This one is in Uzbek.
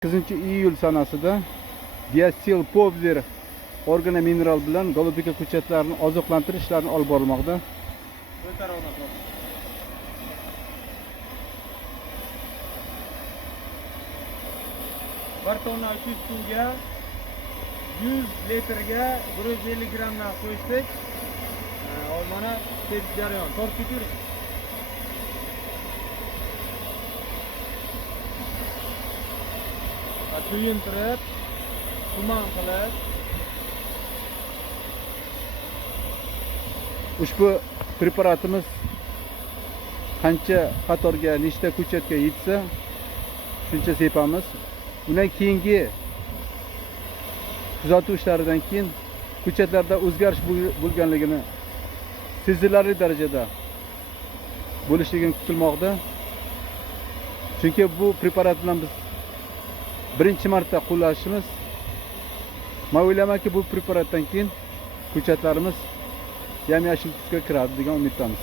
8-iyul sanasida Diasil Powder organomineral bilan golubika ko'chatlarini oziqlantirish ishlarini olib borilmoqda. Bir tonna 300 suvga 100 litrga 150 grammdan qo'ysak, olmani sepish jarayon. Tortib ketavering. Kuyintirib, tuman qilib, Ushbu preparatimiz qancha qatorga, nechta ko'chatga yetsa, shuncha sepamiz. Undan keyingi kuzatuv ishlaridan keyin ko'chatlarda o'zgarish bo'lganligini sezilarli darajada bo'lishligini kutilmoqda. Chunki bu preparat bilan biz birinchi marta qo'llashimiz. Men o'ylaymanki, bu preparatdan keyin ko'chatlarimiz yam-yashil tusga kiradi degan umiddamiz.